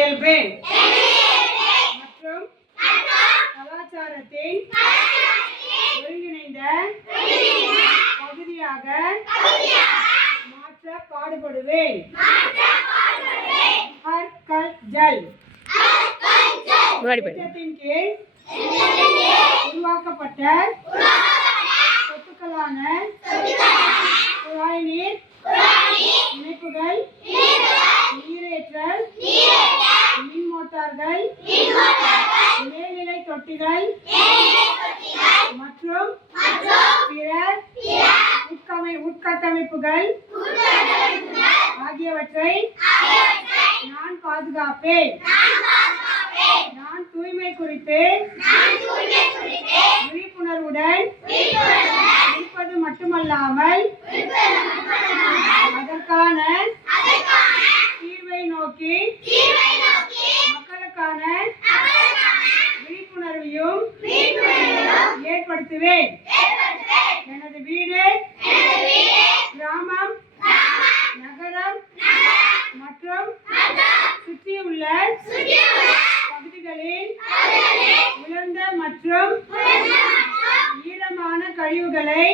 இயல்பு மற்றும் கலாச்சாரத்தின் ஒருங்கிணைந்த பகுதியாக மாற்ற பாடுபடுவேன். திட்டத்தின் கீழ் உருவாக்கப்பட்ட சொத்துக்களான குழாய் நீர் இணைப்புகள், நீரேற்றல், மின் மோட்டார்கள், மேல்நிலை தொட்டிகள் மற்றும் பிற உட்கட்டமைப்புகள் ஆகியவற்றை நான் பாதுகாப்பேன். நான் தூய்மை குறித்து விழிப்புணர்வுடன் இருப்பது மட்டுமல்லாமல் அதற்கான தீர்வை நோக்கி மக்களுக்கான விழிப்புணர்வையும் ஏற்படுத்துவேன். எனது வீடு, கிராமம், நகரம் மற்றும் சுற்றியுள்ள பகுதிகளில் உலர்ந்த மற்றும் ஈரமான கழிவுகளை